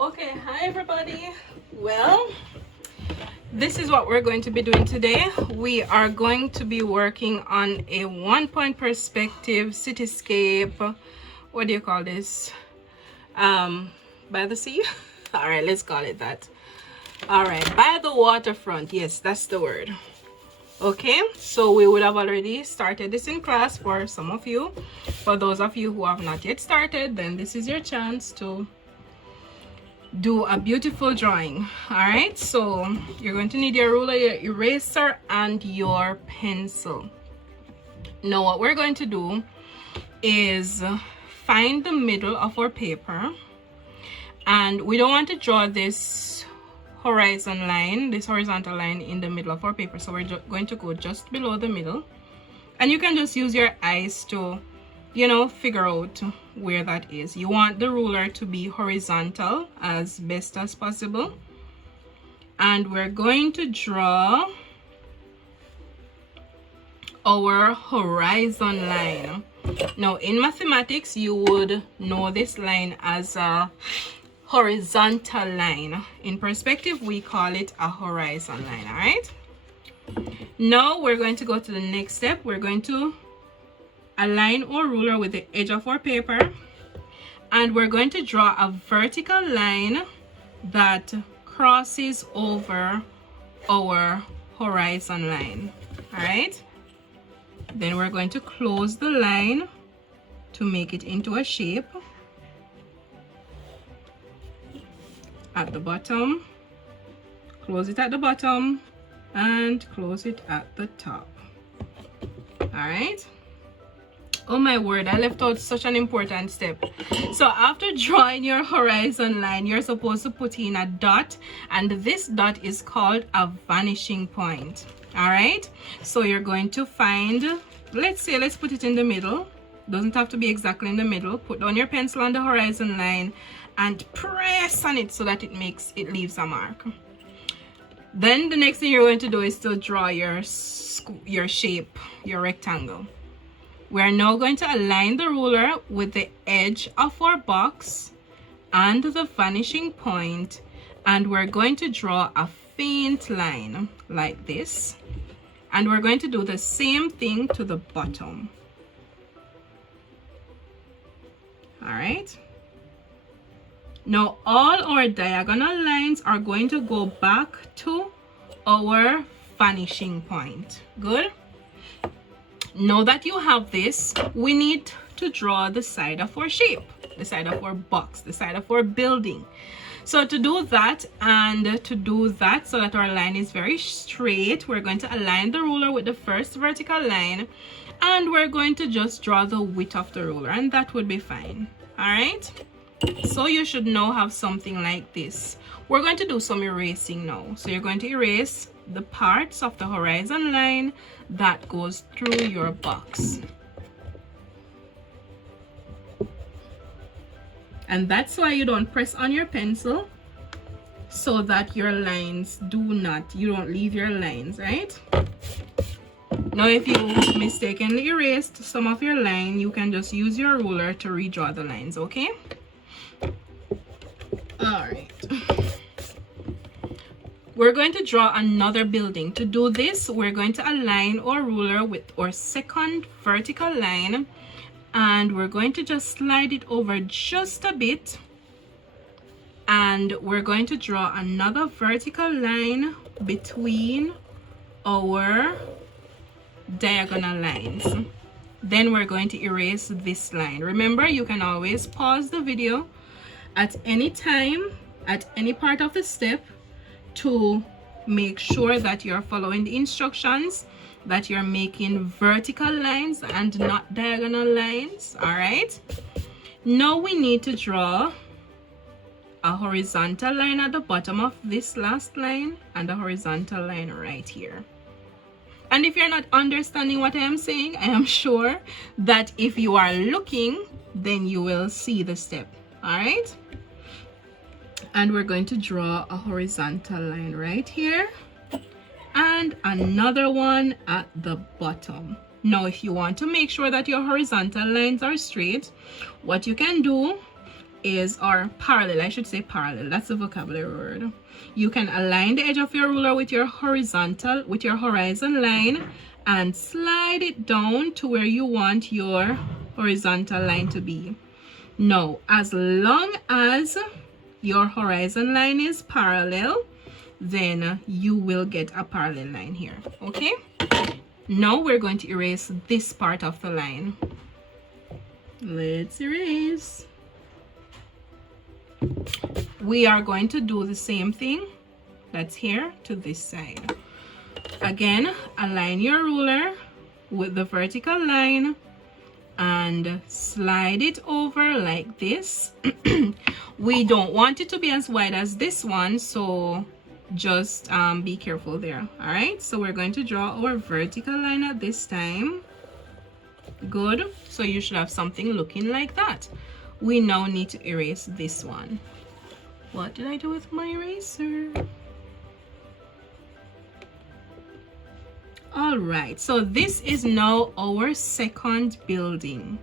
Okay, hi everybody. Well, this is what we're going to be doing today. We are going to be working on a 1 point perspective cityscape. What do you call this? By the sea. All right, let's call it that. All right, by the waterfront. Yes, that's the word. Okay, so we would have already started this in class for some of you. For those of you who have not yet started, then this is your chance to do a beautiful drawing. All right, so you're going to need your ruler, your eraser, and your pencil. Now what we're going to do is find the middle of our paper, and we don't want to draw this horizontal line in the middle of our paper, so we're going to go just below the middle, and you can just use your eyes to figure out where that is. You want the ruler to be horizontal as best as possible, and we're going to draw our horizon line. Now in mathematics you would know this line as a horizontal line. In perspective we call it a horizon line. All right, now we're going to go to the next step. We're going to align our ruler with the edge of our paper, and we're going to draw a vertical line that crosses over our horizon line. All right, then we're going to close the line to make it into a shape at the bottom, close it at the bottom, and close it at the top. All right. Oh my word, I left out such an important step. So after drawing your horizon line, you're supposed to put in a dot, and this dot is called a vanishing point. All right, so you're going to find, let's put it in the middle. Doesn't have to be exactly in the middle. Put down your pencil on the horizon line and press on it so that it leaves a mark. Then the next thing you're going to do is to draw your shape, your rectangle. We are now going to align the ruler with the edge of our box and the vanishing point, and we're going to draw a faint line like this, and we're going to do the same thing to the bottom. All right, now all our diagonal lines are going to go back to our vanishing point. Good. Now that you have this, we need to draw the side of our shape, the side of our box, the side of our building. So to do that, so that our line is very straight, we're going to align the ruler with the first vertical line, and we're going to just draw the width of the ruler, and that would be fine. All right, so you should now have something like this. We're going to do some erasing now. So you're going to erase the parts of the horizon line that goes through your box, and that's why you don't press on your pencil, so that your lines you don't leave your lines. Right now, if you mistakenly erased some of your line, you can just use your ruler to redraw the lines. Okay, all right. We're going to draw another building. To do this, we're going to align our ruler with our second vertical line, and we're going to just slide it over just a bit, and we're going to draw another vertical line between our diagonal lines. Then we're going to erase this line. Remember, you can always pause the video at any time, at any part of the step, to make sure that you're following the instructions, that you're making vertical lines and not diagonal lines. All right, now we need to draw a horizontal line at the bottom of this last line and a horizontal line right here. And if you're not understanding what I am saying, I am sure that if you are looking, then you will see the step. All right, and we're going to draw a horizontal line right here and another one at the bottom. Now if you want to make sure that your horizontal lines are straight, what you can do is, or parallel, I should say parallel, that's the vocabulary word. You can align the edge of your ruler with your horizon line and slide it down to where you want your horizontal line to be. Now, as long as your horizon line is parallel, then you will get a parallel line here. Okay, now we're going to erase this part of the line. Let's erase. We are going to do the same thing that's here to this side. Again, align your ruler with the vertical line and slide it over like this. We don't want it to be as wide as this one, so just be careful there. All right, so we're going to draw our vertical line at this time. Good, so you should have something looking like that. We now need to erase this one. What did I do with my eraser? All right, so this is now our second building.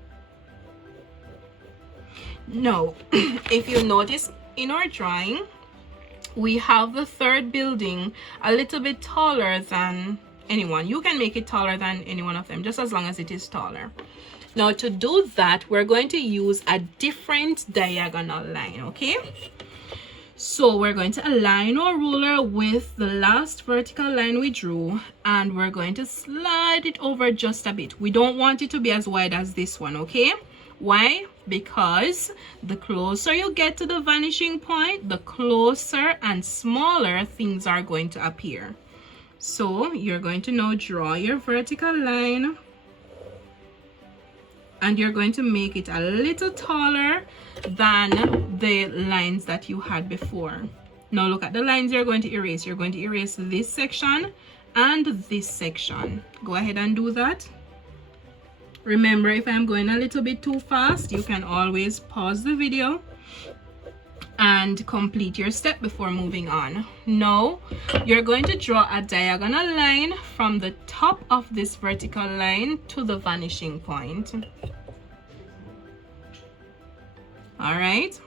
Now, if you notice in our drawing, we have the third building a little bit taller than anyone. You can make it taller than any one of them, just as long as it is taller. Now, to do that, we're going to use a different diagonal line, okay? So we're going to align our ruler with the last vertical line we drew, and we're going to slide it over just a bit. We don't want it to be as wide as this one, okay? Why? Because the closer you get to the vanishing point, the closer and smaller things are going to appear. So you're going to now draw your vertical line, and you're going to make it a little taller than the lines that you had before. Now look at the lines you're going to erase. You're going to erase this section and this section. Go ahead and do that. Remember, if I'm going a little bit too fast, you can always pause the video and complete your step before moving on. Now you're going to draw a diagonal line from the top of this vertical line to the vanishing point. All right,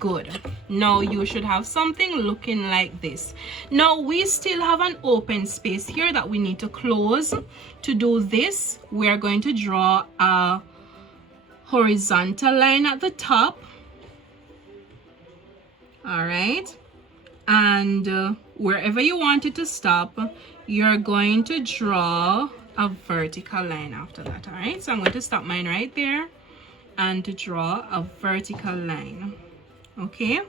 good. Now you should have something looking like this. Now we still have an open space here that we need to close. To do this, we are going to draw a horizontal line at the top. All right, and wherever you want it to stop, you're going to draw a vertical line after that. All right, so I'm going to stop mine right there and to draw a vertical line. Okay.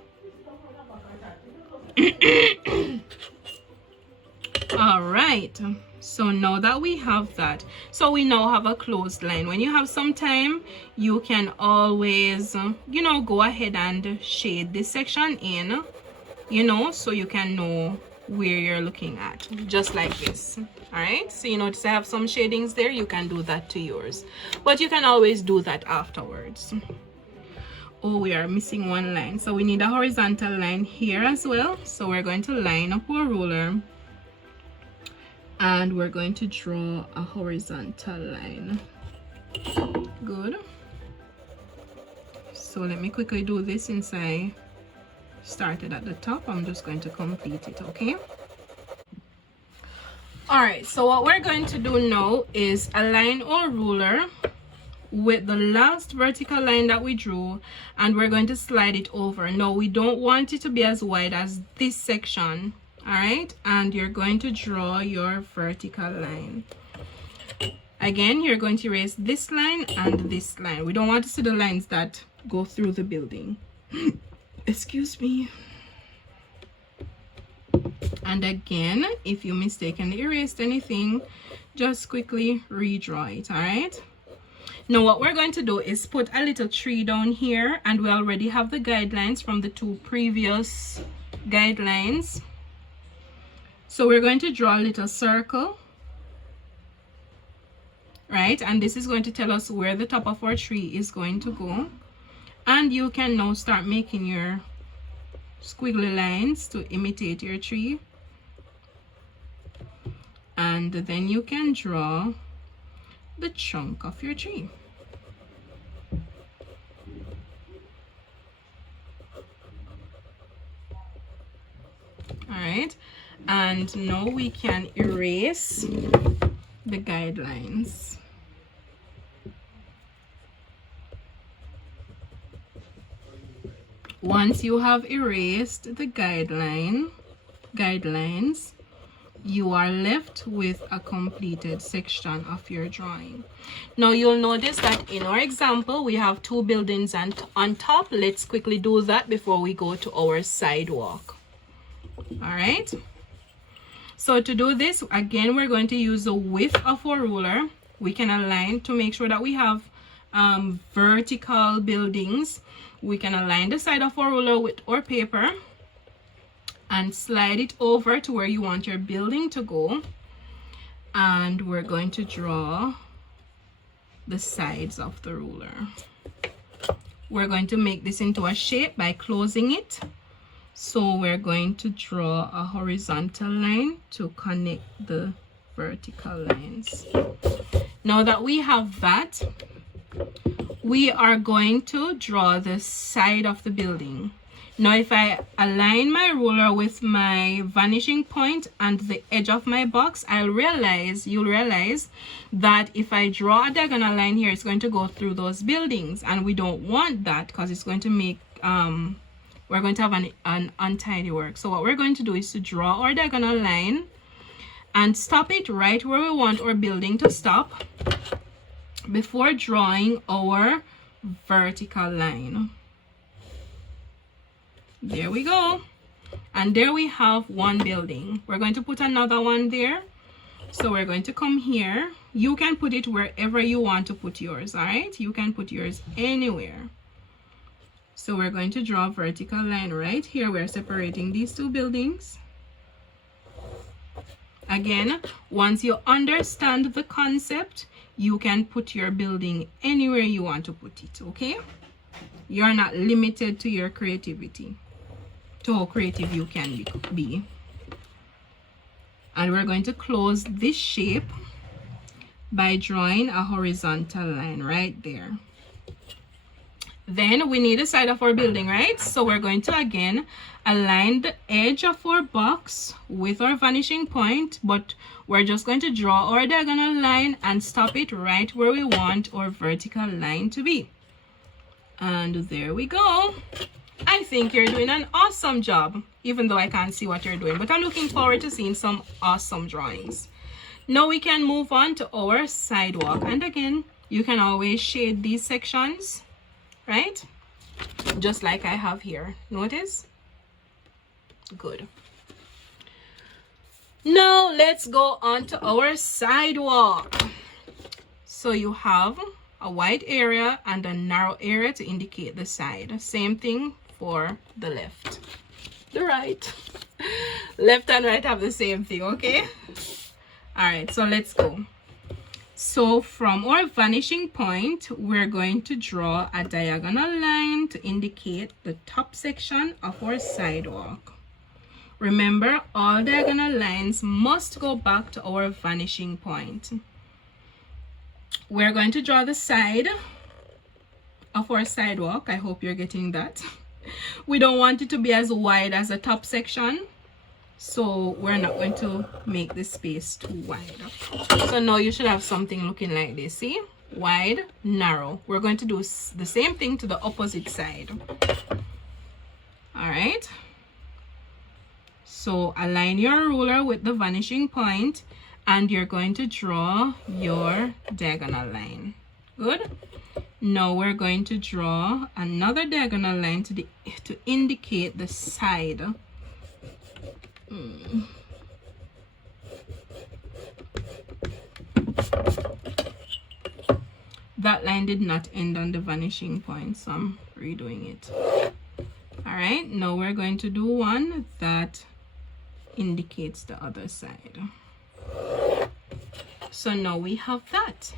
All right, so now that we have that, so we now have a closed line. When you have some time, you can always go ahead and shade this section in, so you can know where you're looking at, just like this. All right, so you notice I have some shadings there. You can do that to yours, but you can always do that afterwards. Oh, we are missing one line, so we need a horizontal line here as well. So we're going to line up our ruler and we're going to draw a horizontal line. Good. So let me quickly do this since I started at the top. I'm just going to complete it. Okay. All right, so what we're going to do now is align our ruler with the last vertical line that we drew, and we're going to slide it over. Now we don't want it to be as wide as this section. All right, and you're going to draw your vertical line. Again, you're going to erase this line and this line. We don't want to see the lines that go through the building. Excuse me. And again, if you mistakenly erased anything, just quickly redraw it. All right, now what we're going to do is put a little tree down here, and we already have the guidelines from the two previous guidelines. So we're going to draw a little circle, right? And this is going to tell us where the top of our tree is going to go. And you can now start making your squiggly lines to imitate your tree. And then you can draw the trunk of your tree. And now we can erase the guidelines. Once you have erased the guidelines, you are left with a completed section of your drawing. Now you'll notice that in our example we have two buildings and on top. Let's quickly do that before we go to our sidewalk. All right, so to do this, again, we're going to use the width of our ruler. We can align to make sure that we have vertical buildings. We can align the side of our ruler with our paper and slide it over to where you want your building to go. And we're going to draw the sides of the ruler. We're going to make this into a shape by closing it. So we're going to draw a horizontal line to connect the vertical lines. Now that we have that, we are going to draw the side of the building. Now if I align my ruler with my vanishing point and the edge of my box, you'll realize that if I draw a diagonal line here, it's going to go through those buildings, and we don't want that because it's going to make we're going to have an untidy work. So what we're going to do is to draw our diagonal line and stop it right where we want our building to stop before drawing our vertical line. There we go. And there we have one building. We're going to put another one there. So we're going to come here. You can put it wherever you want to put yours, all right? You can put yours anywhere. So we're going to draw a vertical line right here. We're separating these two buildings. Again, once you understand the concept, you can put your building anywhere you want to put it, okay? You're not limited to your creativity, to how creative you can be. And we're going to close this shape by drawing a horizontal line right there. Then we need the side of our building, right? So we're going to again align the edge of our box with our vanishing point, but we're just going to draw our diagonal line and stop it right where we want our vertical line to be. And there we go. I think you're doing an awesome job, even though I can't see what you're doing, but I'm looking forward to seeing some awesome drawings. Now we can move on to our sidewalk, and again, you can always shade these sections, right? Just like I have here. Notice? Good. Now let's go on to our sidewalk. So you have a wide area and a narrow area to indicate the side. Same thing for the left. The right. Left and right have the same thing, okay? All right, so let's go. So from our vanishing point, we're going to draw a diagonal line to indicate the top section of our sidewalk. Remember, all diagonal lines must go back to our vanishing point. We're going to draw the side of our sidewalk. I hope you're getting that. We don't want it to be as wide as the top section, so we're not going to make the space too wide. So now you should have something looking like this. See? Wide, narrow. We're going to do the same thing to the opposite side. All right. So align your ruler with the vanishing point, and you're going to draw your diagonal line. Good. Now we're going to draw another diagonal line to indicate the side. That line did not end on the vanishing point, so I'm redoing it. All right, now we're going to do one that indicates the other side. So now we have that.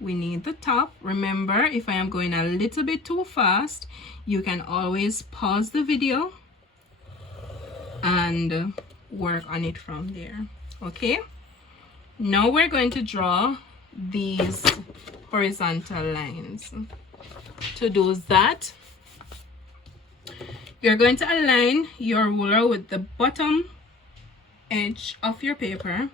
We need the top. Remember, if I am going a little bit too fast, you can always pause the video and work on it from there. Okay, now we're going to draw these horizontal lines. To do that, you're going to align your ruler with the bottom edge of your paper,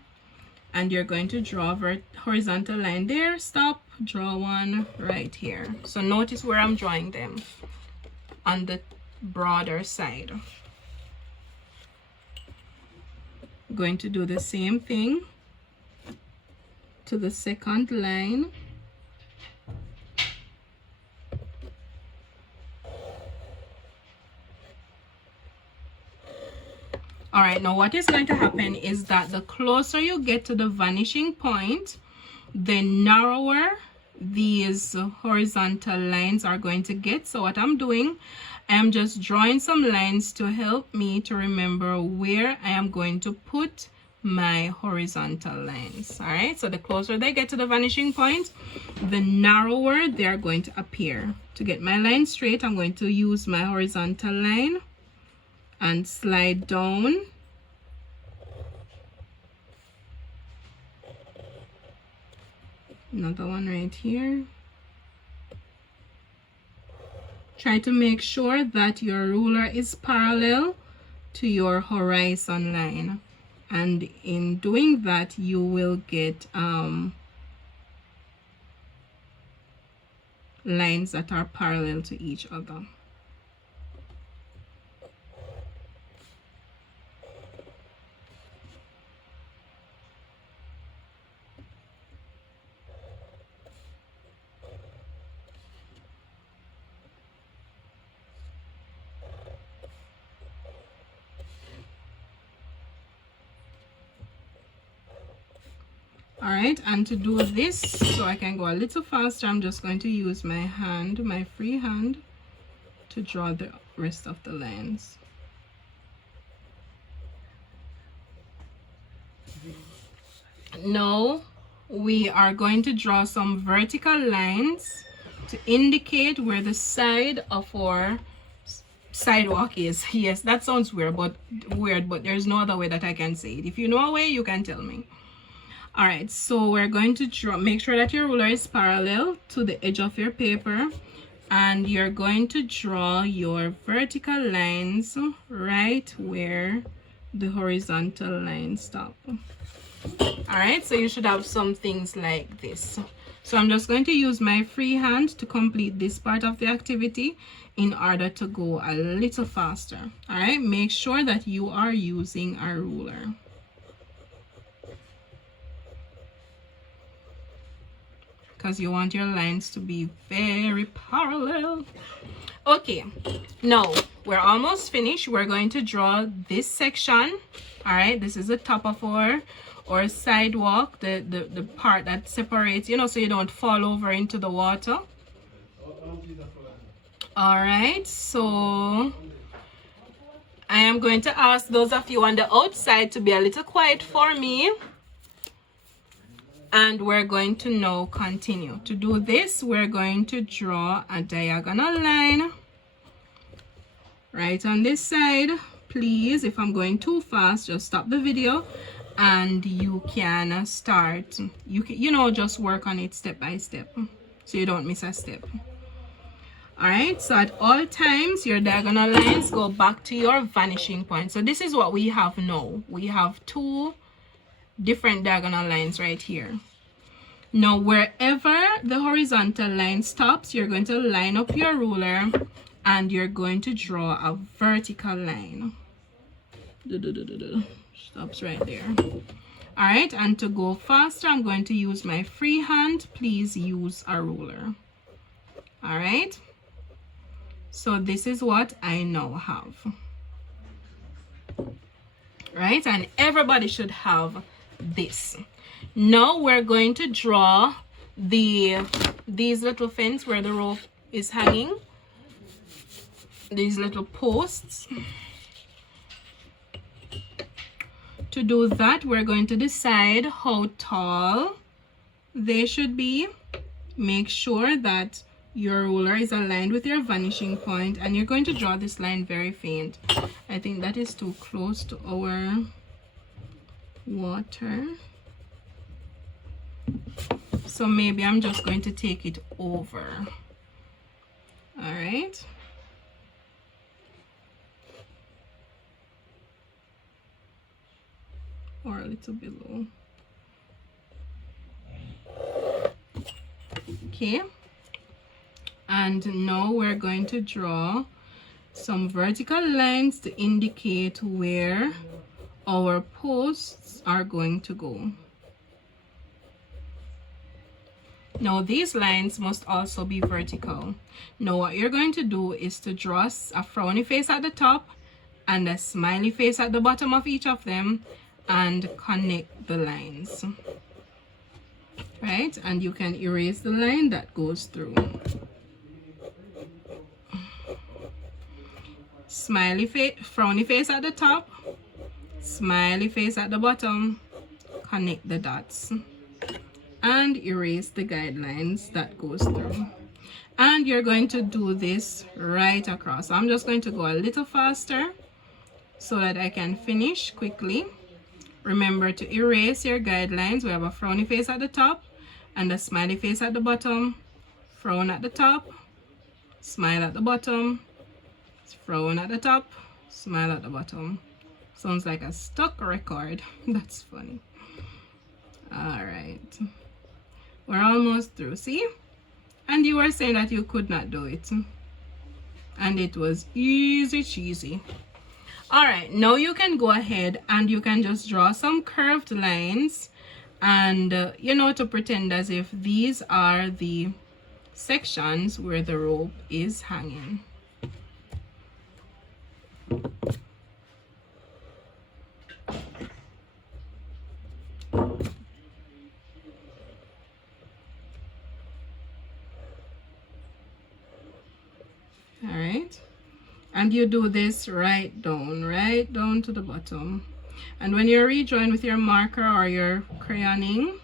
and you're going to draw a horizontal line there. Stop, draw one right here. So notice where I'm drawing them on the broader side. Going to do the same thing to the second line. All right, now what is going to happen is that the closer you get to the vanishing point, the narrower these horizontal lines are going to get. So what I'm doing, I'm just drawing some lines to help me to remember where I am going to put my horizontal lines. All right, so the closer they get to the vanishing point, the narrower they are going to appear. To get my line straight, I'm going to use my horizontal line and slide down. Another one right here. Try to make sure that your ruler is parallel to your horizon line, and in doing that you will get lines that are parallel to each other. All right, and to do this so I can go a little faster, I'm just going to use my hand, my free hand, to draw the rest of the lines. Now we are going to draw some vertical lines to indicate where the side of our sidewalk is. Yes, that sounds weird, but there's no other way that I can say it. If you know a way, you can tell me. All right, so we're going to draw, make sure that your ruler is parallel to the edge of your paper, and you're going to draw your vertical lines right where the horizontal lines stop. All right, so you should have some things like this. So I'm just going to use my free hand to complete this part of the activity in order to go a little faster. All right, make sure that you are using a ruler. Because you want your lines to be very parallel. Okay, now we're almost finished. We're going to draw this section. All right, this is the top of our sidewalk, the part that separates, you know, so you don't fall over into the water. All right, so I am going to ask those of you on the outside to be a little quiet for me. And we're going to now continue. To do this, we're going to draw a diagonal line right on this side. Please, if I'm going too fast, just stop the video and you can start. You know, just work on it step by step so you don't miss a step. All right, so at all times your diagonal lines go back to your vanishing point. So this is what we have now. We have two different diagonal lines right here. Now wherever the horizontal line stops, you're going to line up your ruler and you're going to draw a vertical line. Stops right there. All right, and to go faster, I'm going to use my free hand. Please use a ruler. All right, so this is what I now have. Right, and everybody should have this. Now we're going to draw these little fins where the rope is hanging, these little posts. To do that, we're going to decide how tall they should be. Make sure that your ruler is aligned with your vanishing point, and you're going to draw this line very faint. I think that is too close to our water, so maybe I'm just going to take it over. All right, or a little below. Okay, and now we're going to draw some vertical lines to indicate where our posts are going to go. Now these lines must also be vertical. Now what you're going to do is to draw a frowny face at the top and a smiley face at the bottom of each of them and connect the lines. Right? And you can erase the line that goes through. Smiley face, frowny face at the top, smiley face at the bottom, connect the dots and erase the guidelines that goes through. And you're going to do this right across. I'm just going to go a little faster so that I can finish quickly. Remember to erase your guidelines. We have a frowny face at the top and a smiley face at the bottom, frown at the top, smile at the bottom, frown at the top, smile at the bottom. Sounds like a stuck record. That's funny. All right, we're almost through. See? And you were saying that you could not do it, and it was easy cheesy. All right, now you can go ahead and you can just draw some curved lines and you know, to pretend as if these are the sections where the rope is hanging. All right, and you do this right down to the bottom. And when you're redrawing with your marker or your crayoning,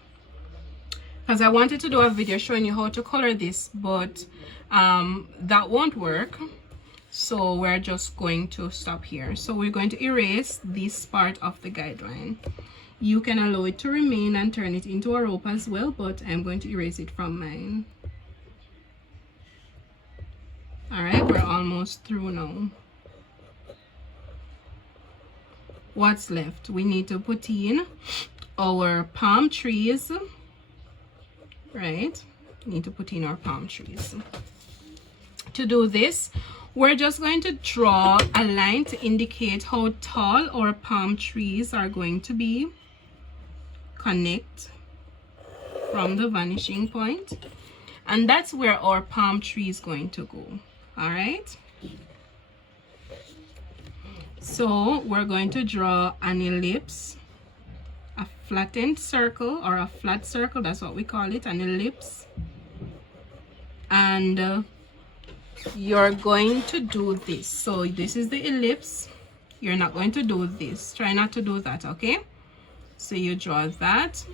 because I wanted to do a video showing you how to color this, but that won't work, so we're just going to stop here. So we're going to erase this part of the guideline. You can allow it to remain and turn it into a rope as well, but I'm going to erase it from mine. All right, we're almost through now. What's left? We need to put in our palm trees. Right, we need to put in our palm trees. To do this, we're just going to draw a line to indicate how tall our palm trees are going to be. Connect from the vanishing point, and that's where our palm tree is going to go. All right, so we're going to draw an ellipse, a flattened circle or a flat circle, that's what we call it, an ellipse. And you're going to do this. So this is the ellipse. You're not going to do this. Try not to do that, okay? So you draw that,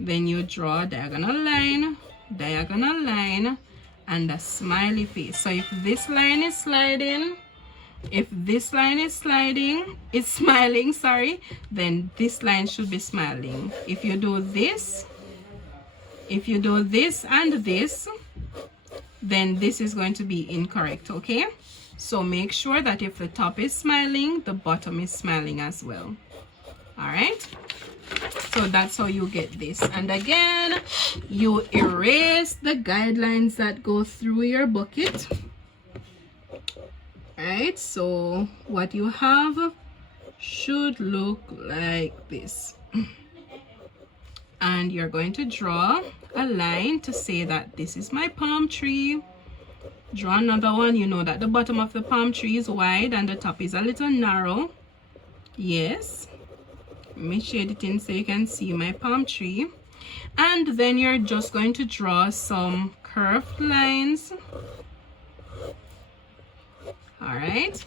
then you draw a diagonal line, and a smiley face. So if this line is sliding, it's smiling, sorry, then this line should be smiling. If you do this and this, then this is going to be incorrect, okay? So make sure that if the top is smiling, the bottom is smiling as well. All right, so that's how you get this. And again, you erase the guidelines that go through your bucket. All right, so what you have should look like this. And you're going to draw a line to say that this is my palm tree. Draw another one. You know that the bottom of the palm tree is wide and the top is a little narrow. Yes, let me shade it in so you can see my palm tree. And then you're just going to draw some curved lines. All right,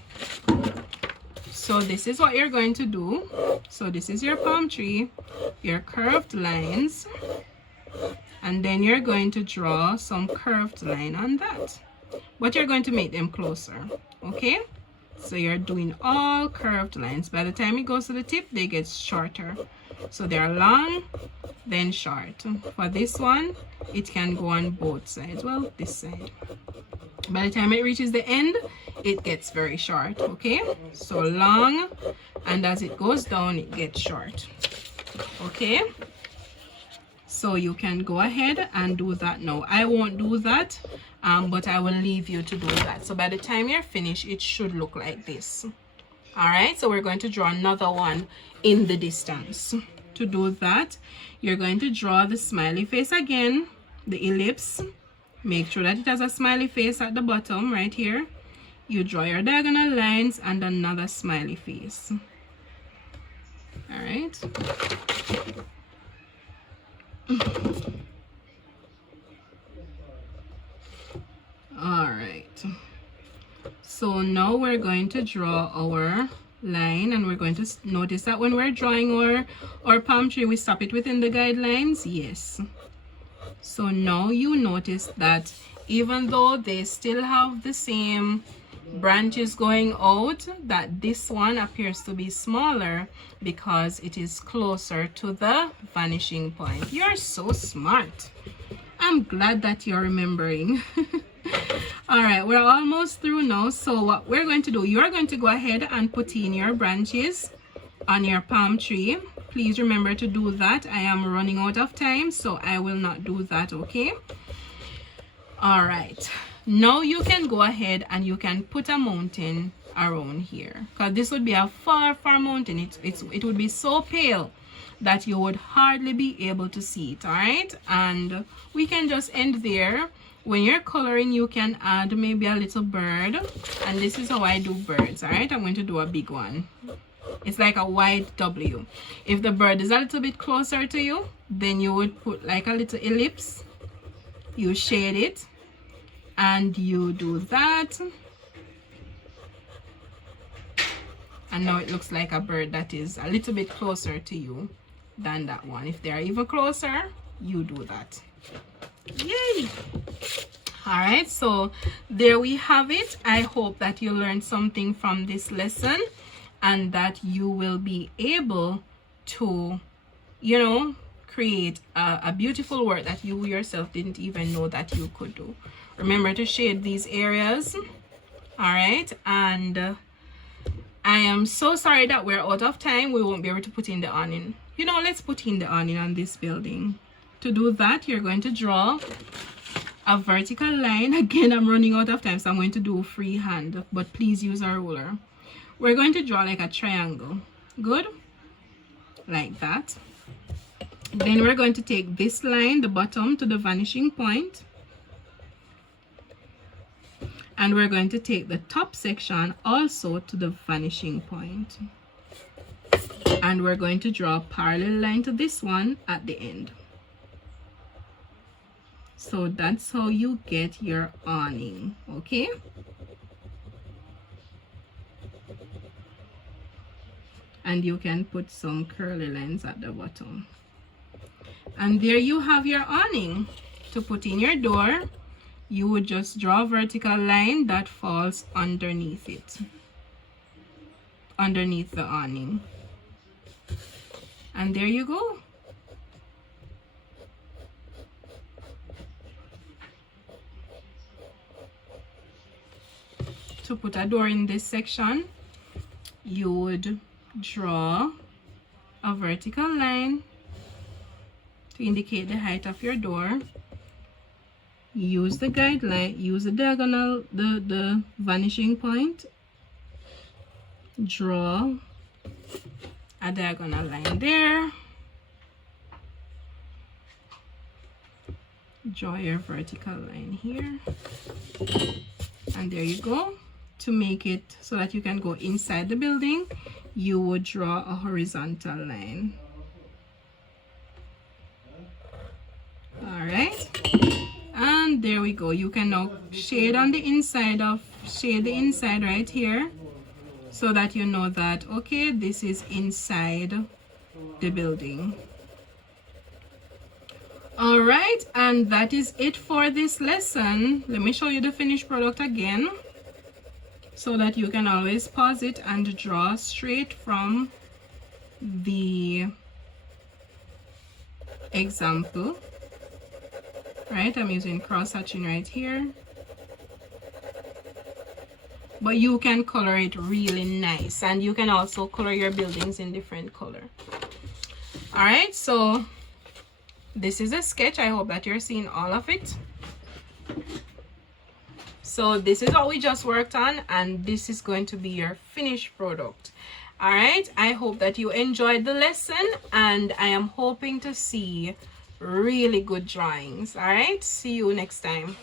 so this is what you're going to do. So this is your palm tree, your curved lines, and then you're going to draw some curved line on that, but you're going to make them closer. Okay, so you're doing all curved lines. By the time it goes to the tip, they get shorter. So they're long, then short. For this one, it can go on both sides. Well, this side. By the time it reaches the end, it gets very short. Okay, so long, and as it goes down, it gets short. Okay, so you can go ahead and do that now. I won't do that, but I will leave you to do that. So by the time you're finished, it should look like this. All right, so we're going to draw another one in the distance. To do that, you're going to draw the smiley face again, the ellipse. Make sure that it has a smiley face at the bottom right here. You draw your diagonal lines and another smiley face. All right. All right. So now we're going to draw our line, and we're going to notice that when we're drawing our palm tree, we stop it within the guidelines. Yes. So now you notice that even though they still have the same branches going out, that this one appears to be smaller because it is closer to the vanishing point. You're so smart. I'm glad that you're remembering. All right, we're almost through now. So what we're going to do, you're going to go ahead and put in your branches on your palm tree. Please remember to do that. I am running out of time, so I will not do that. Okay. All right, now you can go ahead and you can put a mountain around here, because this would be a far mountain. It would be so pale that you would hardly be able to see it. All right, and we can just end there. When you're coloring, you can add maybe a little bird, and this is how I do birds. All right, I'm going to do a big one. It's like a wide W. If the bird is a little bit closer to you, then you would put like a little ellipse. You shade it, and you do that, and now it looks like a bird that is a little bit closer to you than that one. If they are even closer, you do that. Yay! All right, so there we have it. I hope that you learned something from this lesson, and that you will be able to, you know, create a beautiful work that you yourself didn't even know that you could do. Remember to shade these areas. All right, and I am so sorry that we're out of time. We won't be able to put in the awning. You know, let's put in the awning on this building. To do that, you're going to draw a vertical line. Again, I'm running out of time, so I'm going to do freehand, but please use a ruler. We're going to draw like a triangle. Good, like that. Then we're going to take this line, the bottom, to the vanishing point, and we're going to take the top section also to the vanishing point, and we're going to draw a parallel line to this one at the end. So that's how you get your awning. Okay, and you can put some curly lines at the bottom, and there you have your awning. To put in your door, you would just draw a vertical line that falls underneath it, underneath the awning, and there you go. To put a door in this section, you would draw a vertical line to indicate the height of your door. Use the guideline, use the diagonal, the vanishing point, draw a diagonal line there, draw your vertical line here, and there you go. To make it so that you can go inside the building, you would draw a horizontal line. All right, and there we go. You can now shade on the inside right here, so that you know that, okay, this is inside the building. All right, and that is it for this lesson. Let me show you the finished product again, so that you can always pause it and draw straight from the example. Right, I'm using cross hatching right here, but you can color it really nice, and you can also color your buildings in different color. All right, so this is a sketch. I hope that you're seeing all of it. So this is what we just worked on, and this is going to be your finished product. All right, I hope that you enjoyed the lesson, and I am hoping to see really good drawings. All right, see you next time.